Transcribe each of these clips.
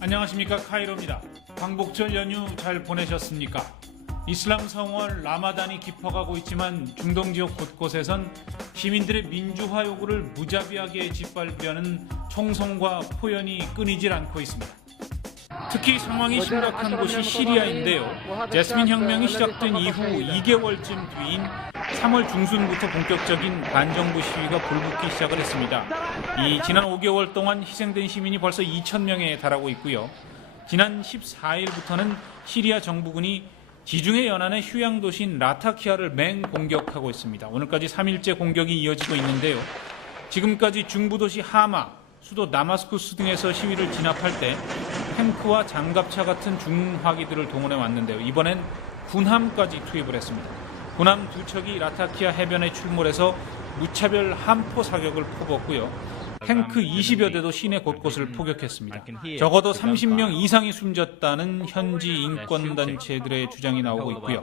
안녕하십니까, 카이로입니다. 광복절 연휴 잘 보내셨습니까? 이슬람 성월 라마단이 깊어가고 있지만 중동 지역 곳곳에선 시민들의 민주화 요구를 무자비하게 짓밟으려는 총성과 포연이 끊이질 않고 있습니다. 특히 상황이 심각한 곳이 시리아인데요. 제스민 혁명이 시작된 이후 2개월쯤 뒤인 3월 중순부터 본격적인 반정부 시위가 불붙기 시작을 했습니다. 지난 5개월 동안 희생된 시민이 벌써 2,000명에 달하고 있고요. 지난 14일부터는 시리아 정부군이 지중해 연안의 휴양 도시인 라타키아를 맹공격하고 있습니다. 오늘까지 3일째 공격이 이어지고 있는데요. 지금까지 중부 도시 하마, 수도 다마스쿠스 등에서 시위를 진압할 때 탱크와 장갑차 같은 중화기들을 동원해 왔는데요. 이번엔 군함까지 투입을 했습니다. 군함 2척이 라타키아 해변에 출몰해서 무차별 함포 사격을 퍼붓고요. 탱크 20여 대도 시내 곳곳을 포격했습니다. 적어도 30명 이상이 숨졌다는 현지 인권단체들의 주장이 나오고 있고요.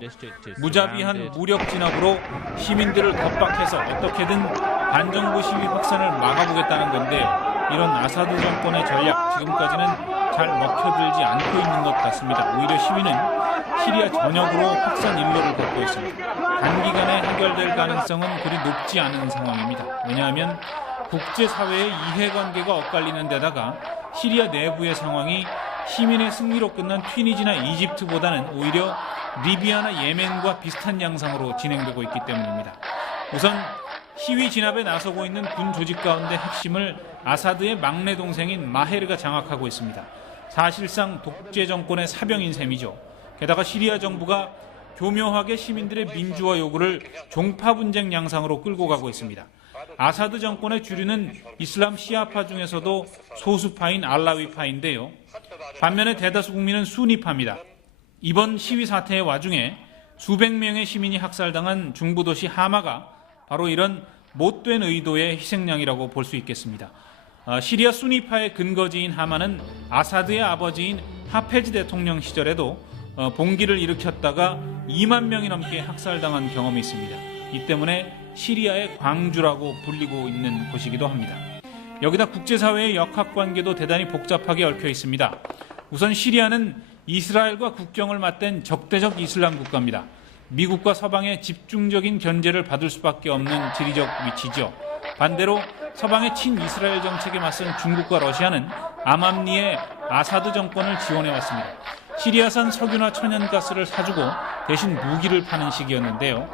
무자비한 무력 진압으로 시민들을 겁박해서 어떻게든 반정부 시위 확산을 막아보겠다는 건데요. 이런 아사드 정권의 전략, 지금까지는 잘 먹혀들지 않고 있는 것 같습니다. 오히려 시위는 시리아 전역으로 확산 일로를 걷고 있습니다. 단기간에 해결될 가능성은 그리 높지 않은 상황입니다. 왜냐하면 국제사회의 이해관계가 엇갈리는 데다가 시리아 내부의 상황이 시민의 승리로 끝난 튀니지나 이집트보다는 오히려 리비아나 예멘과 비슷한 양상으로 진행되고 있기 때문입니다. 우선 시위 진압에 나서고 있는 군 조직 가운데 핵심을 아사드의 막내 동생인 마헤르가 장악하고 있습니다. 사실상 독재 정권의 사병인 셈이죠. 게다가 시리아 정부가 교묘하게 시민들의 민주화 요구를 종파 분쟁 양상으로 끌고 가고 있습니다. 아사드 정권의 주류는 이슬람 시아파 중에서도 소수파인 알라위파인데요. 반면에 대다수 국민은 수니파입니다. 이번 시위 사태의 와중에 수백 명의 시민이 학살당한 중부 도시 하마가 바로 이런 못된 의도의 희생양이라고 볼 수 있겠습니다. 시리아 수니파의 근거지인 하마는 아사드의 아버지인 하페즈 대통령 시절에도 봉기를 일으켰다가 2만 명이 넘게 학살당한 경험이 있습니다. 이 때문에 시리아의 광주라고 불리고 있는 곳이기도 합니다. 여기다 국제사회의 역학관계도 대단히 복잡하게 얽혀 있습니다. 우선 시리아는 이스라엘과 국경을 맞댄 적대적 이슬람 국가입니다. 미국과 서방의 집중적인 견제를 받을 수밖에 없는 지리적 위치죠. 반대로 서방의 친이스라엘 정책에 맞선 중국과 러시아는 암암리의 아사드 정권을 지원해왔습니다. 시리아산 석유나 천연가스를 사주고 대신 무기를 파는 시기였는데요.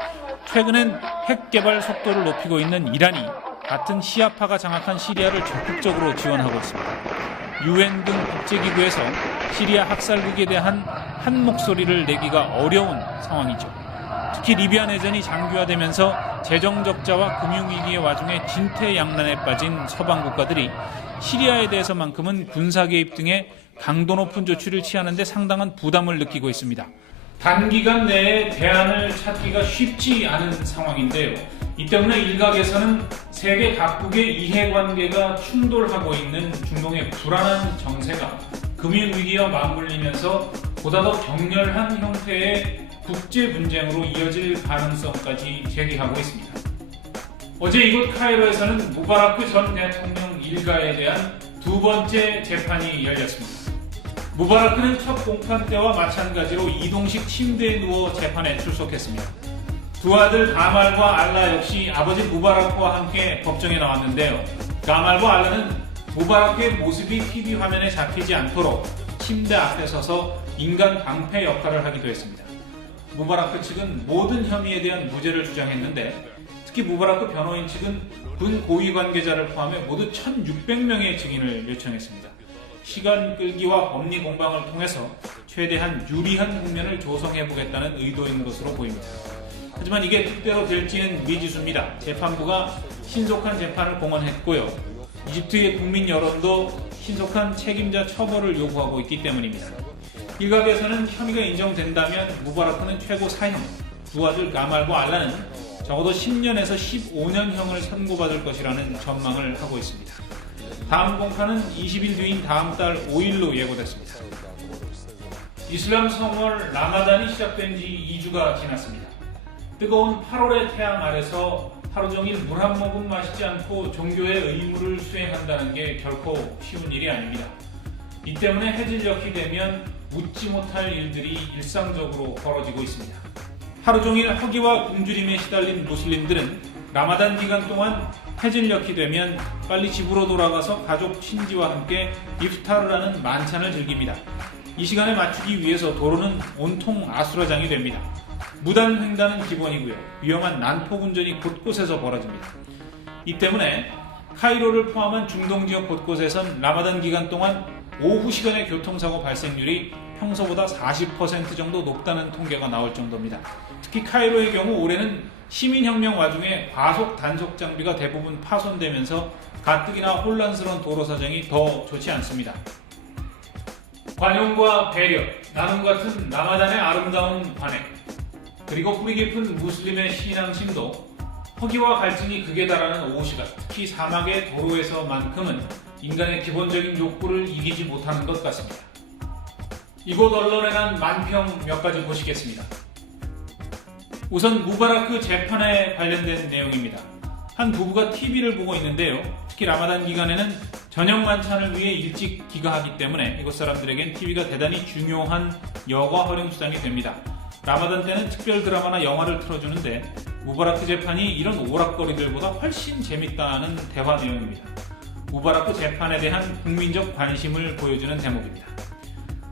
최근엔 핵 개발 속도를 높이고 있는 이란이 같은 시아파가 장악한 시리아를 적극적으로 지원하고 있습니다. UN 등 국제기구에서 시리아 학살극에 대한 한 목소리를 내기가 어려운 상황이죠. 특히 리비아 내전이 장기화되면서 재정 적자와 금융위기의 와중에 진퇴양난에 빠진 서방 국가들이 시리아에 대해서만큼은 군사 개입 등의 강도 높은 조치를 취하는 데 상당한 부담을 느끼고 있습니다. 단기간 내에 대안을 찾기가 쉽지 않은 상황인데요. 이 때문에 일각에서는 세계 각국의 이해관계가 충돌하고 있는 중동의 불안한 정세가 금융위기와 맞물리면서 보다 더 격렬한 형태의 국제 분쟁으로 이어질 가능성까지 제기하고 있습니다. 어제 이곳 카이로에서는 무바라크 전 대통령 일가에 대한 두 번째 재판이 열렸습니다. 무바라크는 첫 공판 때와 마찬가지로 이동식 침대에 누워 재판에 출석했습니다. 두 아들 가말과 알라 역시 아버지 무바라크와 함께 법정에 나왔는데요. 가말과 알라는 무바라크의 모습이 TV 화면에 잡히지 않도록 침대 앞에 서서 인간 방패 역할을 하기도 했습니다. 무바라크 측은 모든 혐의에 대한 무죄를 주장했는데 특히 무바라크 변호인 측은 군 고위 관계자를 포함해 모두 1,600명의 증인을 요청했습니다. 시간 끌기와 법리 공방을 통해서 최대한 유리한 국면을 조성해보겠다는 의도인 것으로 보입니다. 하지만 이게 뜻대로 될지는 미지수입니다. 재판부가 신속한 재판을 공언했고요. 이집트의 국민 여론도 신속한 책임자 처벌을 요구하고 있기 때문입니다. 일각에서는 혐의가 인정된다면 무바라크는 최고 사형, 두 아들 가말과 알라는 적어도 10년에서 15년형을 선고받을 것이라는 전망을 하고 있습니다. 다음 공판은 20일 뒤인 다음 달 5일로 예고됐습니다. 이슬람 성월 라마단이 시작된 지 2주가 지났습니다. 뜨거운 8월의 태양 아래서 하루 종일 물 한 모금 마시지 않고 종교의 의무를 수행한다는 게 결코 쉬운 일이 아닙니다. 이 때문에 해질녘이 되면 웃지 못할 일들이 일상적으로 벌어지고 있습니다. 하루 종일 허기와 굶주림에 시달린 무슬림들은 라마단 기간 동안 해질녘이 되면 빨리 집으로 돌아가서 가족 친지와 함께 이프타를 하는 만찬을 즐깁니다. 이 시간에 맞추기 위해서 도로는 온통 아수라장이 됩니다. 무단 횡단은 기본이고요. 위험한 난폭 운전이 곳곳에서 벌어집니다. 이 때문에 카이로를 포함한 중동 지역 곳곳에선 라마단 기간 동안 오후 시간의 교통사고 발생률이 평소보다 40% 정도 높다는 통계가 나올 정도입니다. 특히 카이로의 경우 올해는 시민혁명 와중에 과속 단속 장비가 대부분 파손되면서 가뜩이나 혼란스러운 도로 사정이 더 좋지 않습니다. 관용과 배려, 나눔 같은 라마단의 아름다운 관행, 그리고 뿌리 깊은 무슬림의 신앙심도 허기와 갈증이 극에 달하는 오후 시간, 특히 사막의 도로에서만큼은 인간의 기본적인 욕구를 이기지 못하는 것 같습니다. 이곳 언론에 난 만평 몇 가지 보시겠습니다. 우선 무바라크 재판에 관련된 내용입니다. 한 부부가 TV를 보고 있는데요. 특히 라마단 기간에는 저녁 만찬을 위해 일찍 귀가하기 때문에 이곳 사람들에겐 TV가 대단히 중요한 여가 활용수단이 됩니다. 라마단 때는 특별 드라마나 영화를 틀어주는데 무바라크 재판이 이런 오락거리들보다 훨씬 재밌다는 대화 내용입니다. 무바라크 재판에 대한 국민적 관심을 보여주는 대목입니다.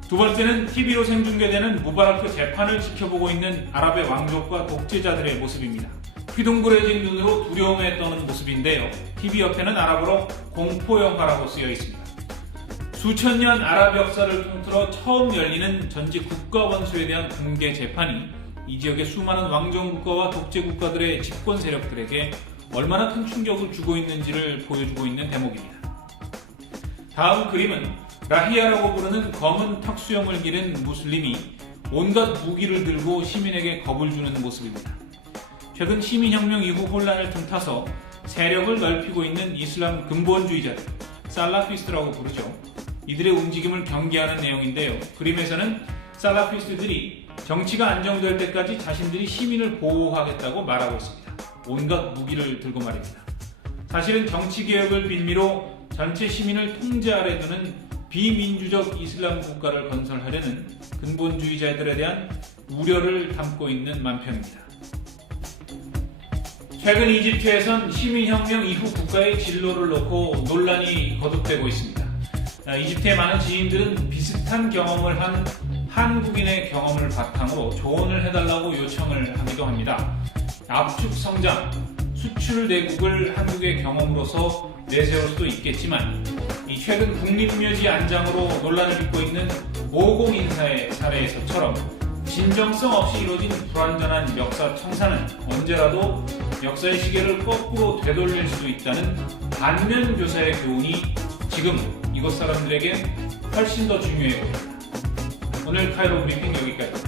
두 번째는 TV로 생중계되는 무바라크 재판을 지켜보고 있는 아랍의 왕족과 독재자들의 모습입니다. 휘둥그레진 눈으로 두려움에 떠는 모습인데요. TV 옆에는 아랍어로 공포영화라고 쓰여 있습니다. 수천 년 아랍 역사를 통틀어 처음 열리는 전직 국가 원수에 대한 공개 재판이 이 지역의 수많은 왕정국가와 독재국가들의 집권 세력들에게 얼마나 큰 충격을 주고 있는지를 보여주고 있는 대목입니다. 다음 그림은 라히야라고 부르는 검은 턱수염을 기른 무슬림이 온갖 무기를 들고 시민에게 겁을 주는 모습입니다. 최근 시민혁명 이후 혼란을 틈타서 세력을 넓히고 있는 이슬람 근본주의자들, 살라피스트라고 부르죠. 이들의 움직임을 경계하는 내용인데요. 그림에서는 살라피스트들이 정치가 안정될 때까지 자신들이 시민을 보호하겠다고 말하고 있습니다. 온갖 무기를 들고 말입니다. 사실은 정치개혁을 빌미로 전체 시민을 통제 아래 두는 비민주적 이슬람 국가를 건설하려는 근본주의자들에 대한 우려를 담고 있는 만평입니다. 최근 이집트에선 시민혁명 이후 국가의 진로를 놓고 논란이 거듭되고 있습니다. 이집트의 많은 지인들은 비슷한 경험을 한 한국인의 경험을 바탕으로 조언을 해달라고 요청을 하기도 합니다. 압축 성장, 수출 내국을 한국의 경험으로서 내세울 수도 있겠지만 이 최근 국립묘지 안장으로 논란을 빚고 있는 모공 인사의 사례에서처럼 진정성 없이 이루어진 불완전한 역사 청산은 언제라도 역사의 시계를 거꾸로 되돌릴 수 있다는 반면 교사의 교훈이 지금 이곳 사람들에게 훨씬 더 중요해 보입니다. 오늘 카이로 브리핑 여기까지.